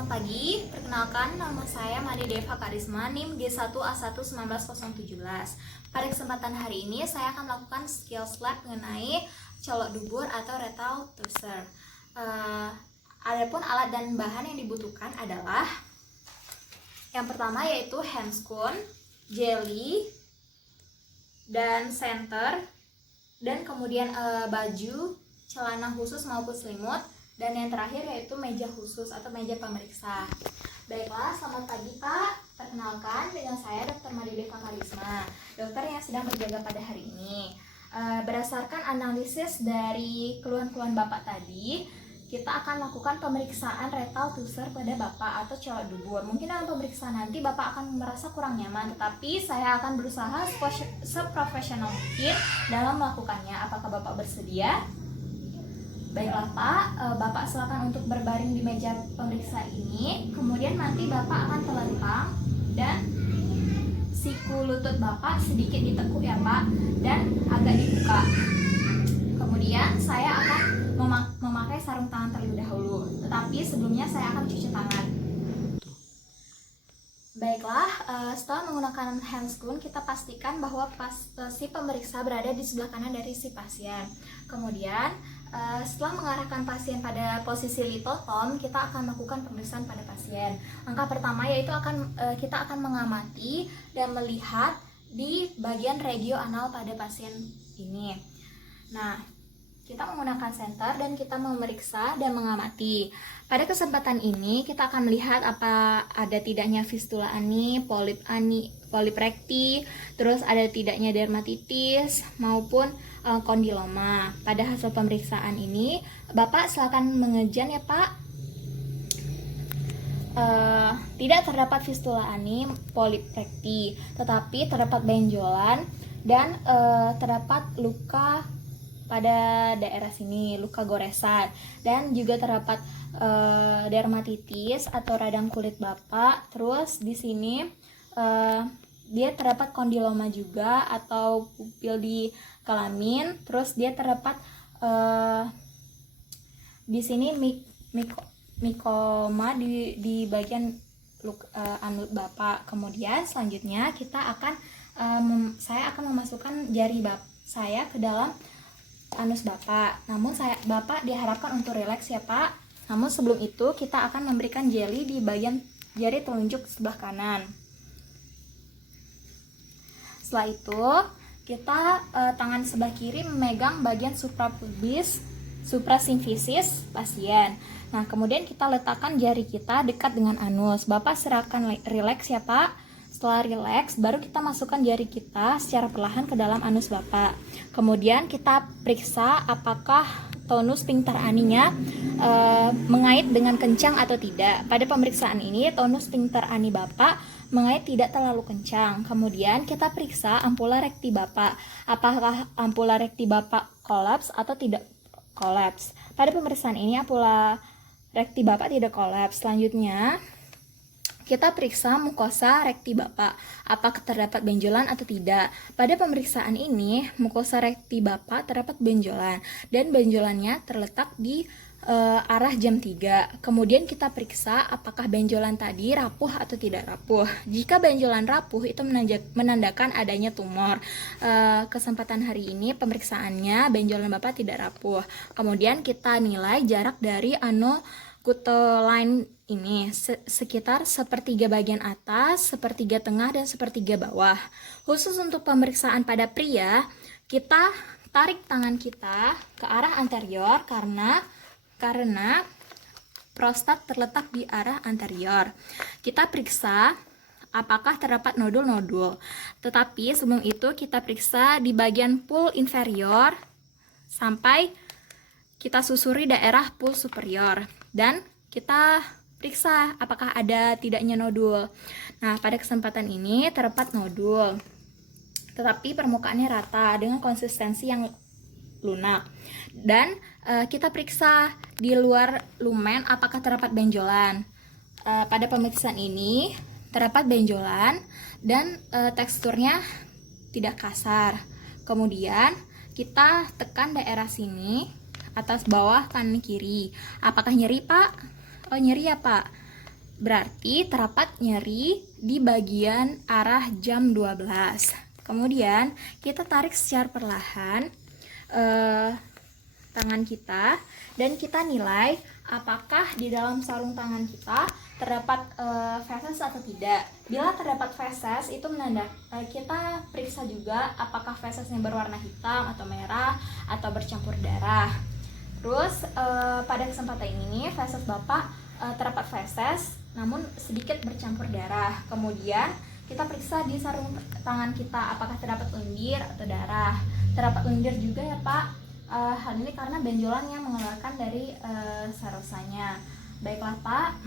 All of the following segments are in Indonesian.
Selamat pagi, perkenalkan nama saya Made Deva Karisma, NIM G1A1 19017. Pada kesempatan hari ini saya akan melakukan skills lab mengenai colok dubur atau rectal torser. Adapun alat dan bahan yang dibutuhkan adalah yang pertama yaitu handscoon, jelly, dan center, dan kemudian baju, celana khusus maupun selimut, dan yang terakhir yaitu meja khusus atau meja pemeriksa. Baiklah, selamat pagi Pak. Perkenalkan, dengan saya Dr. Made Deva Karisma, dokter yang sedang berjaga pada hari ini. Berdasarkan analisis dari keluhan-keluhan Bapak tadi, kita akan lakukan pemeriksaan rectal torser pada Bapak atau colok dubur. Mungkin dalam pemeriksaan nanti Bapak akan merasa kurang nyaman, tetapi saya akan berusaha seprofesional mungkin dalam melakukannya. Apakah Bapak bersedia? Baiklah Pak, Bapak silakan untuk berbaring di meja pemeriksa ini. Kemudian nanti Bapak akan telentang dan siku lutut Bapak sedikit ditekuk ya Pak, dan agak dibuka. Kemudian saya akan memakai sarung tangan terlebih dahulu, tetapi sebelumnya saya akan cuci tangan. Baiklah, setelah menggunakan handscoon, kita pastikan bahwa si pemeriksa berada di sebelah kanan dari si pasien. Kemudian, setelah mengarahkan pasien pada posisi litotom, kita akan melakukan pemeriksaan pada pasien. Langkah pertama yaitu kita akan mengamati dan melihat di bagian regio anal pada pasien ini. Nah, kita menggunakan senter dan kita memeriksa dan mengamati. Pada kesempatan ini kita akan melihat apa ada tidaknya fistula ani, polip rekti, terus ada tidaknya dermatitis maupun kondiloma. Pada hasil pemeriksaan ini, Bapak silakan mengejan ya Pak. Tidak terdapat fistula ani, polip rekti, tetapi terdapat benjolan dan terdapat luka pada daerah sini, luka goresan, dan juga terdapat dermatitis atau radang kulit Bapak. Terus di sini dia terdapat kondiloma juga atau pupil di kelamin. Terus dia terdapat di sini mikoma di bagian anut Bapak. Kemudian selanjutnya kita akan saya akan memasukkan jari saya ke dalam anus Bapak. Namun Bapak diharapkan untuk rileks ya Pak. Namun sebelum itu kita akan memberikan jelly di bagian jari telunjuk sebelah kanan. Setelah itu kita tangan sebelah kiri memegang bagian suprapubis, suprasimfisis pasien. Nah, kemudian kita letakkan jari kita dekat dengan anus. Bapak serahkan rileks ya Pak. Setelah rileks, baru kita masukkan jari kita secara perlahan ke dalam anus Bapak. Kemudian kita periksa apakah tonus sphincter aninya mengait dengan kencang atau tidak. Pada pemeriksaan ini, tonus sphincter ani Bapak mengait tidak terlalu kencang. Kemudian kita periksa ampula rekti Bapak. Apakah ampula rekti Bapak kolaps atau tidak kolaps. Pada pemeriksaan ini, ampula rekti Bapak tidak kolaps. Selanjutnya, kita periksa mukosa rekti Bapak, apakah terdapat benjolan atau tidak. Pada pemeriksaan ini, mukosa rekti Bapak terdapat benjolan, dan benjolannya terletak di arah jam 3. Kemudian kita periksa apakah benjolan tadi rapuh atau tidak rapuh. Jika benjolan rapuh, itu menandakan adanya tumor. Kesempatan hari ini pemeriksaannya benjolan Bapak tidak rapuh. Kemudian kita nilai jarak dari anocutal line ini sekitar sepertiga bagian atas, sepertiga tengah, dan sepertiga bawah. Khusus untuk pemeriksaan pada pria, kita tarik tangan kita ke arah anterior karena prostat terletak di arah anterior. Kita periksa apakah terdapat nodul-nodul. Tetapi sebelum itu kita periksa di bagian pul inferior sampai kita susuri daerah pul superior, dan kita periksa apakah ada tidaknya nodul. Nah, pada kesempatan ini terdapat nodul, tetapi permukaannya rata dengan konsistensi yang lunak. Dan kita periksa di luar lumen apakah terdapat benjolan. Pada pemeriksaan ini terdapat benjolan dan teksturnya tidak kasar. Kemudian kita tekan daerah sini, atas bawah kanan kiri. Apakah nyeri Pak? Oh, nyeri ya Pak. Berarti terdapat nyeri di bagian arah jam 12. Kemudian kita tarik secara perlahan tangan kita dan kita nilai apakah di dalam sarung tangan kita terdapat feses atau tidak. Bila terdapat feses, itu kita periksa juga apakah fesesnya berwarna hitam atau merah atau bercampur darah. Terus pada kesempatan ini feses Bapak terdapat feses namun sedikit bercampur darah. Kemudian kita periksa di sarung tangan kita apakah terdapat lendir atau darah. Terdapat lendir juga ya Pak. Hal ini karena benjolan yang mengeluarkan dari sarosanya. Baiklah Pak,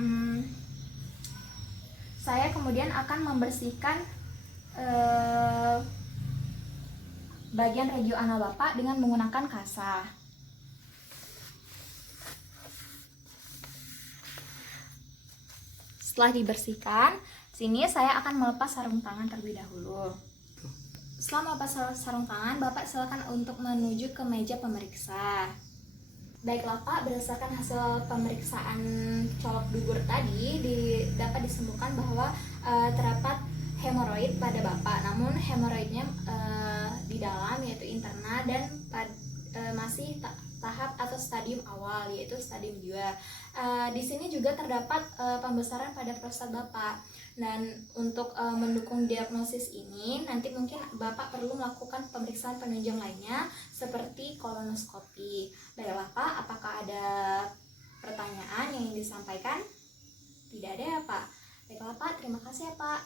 saya kemudian akan membersihkan bagian regio anal Bapak dengan menggunakan kasa. Setelah dibersihkan, sini saya akan melepas sarung tangan terlebih dahulu. Setelah melepas sarung tangan, Bapak silakan untuk menuju ke meja pemeriksa. Baiklah Pak, berdasarkan hasil pemeriksaan colok dubur tadi dapat disimpulkan bahwa terdapat hemoroid pada Bapak. Namun hemoroidnya di dalam yaitu interna dan masih tahap atau stadium awal yaitu stadium 2. Di sini juga terdapat pembesaran pada prostat Bapak. Dan untuk mendukung diagnosis ini nanti mungkin Bapak perlu melakukan pemeriksaan penunjang lainnya seperti kolonoskopi. Baiklah Pak, apakah ada pertanyaan yang ingin disampaikan? Tidak ada ya Pak. Baiklah Pak, terima kasih ya Pak.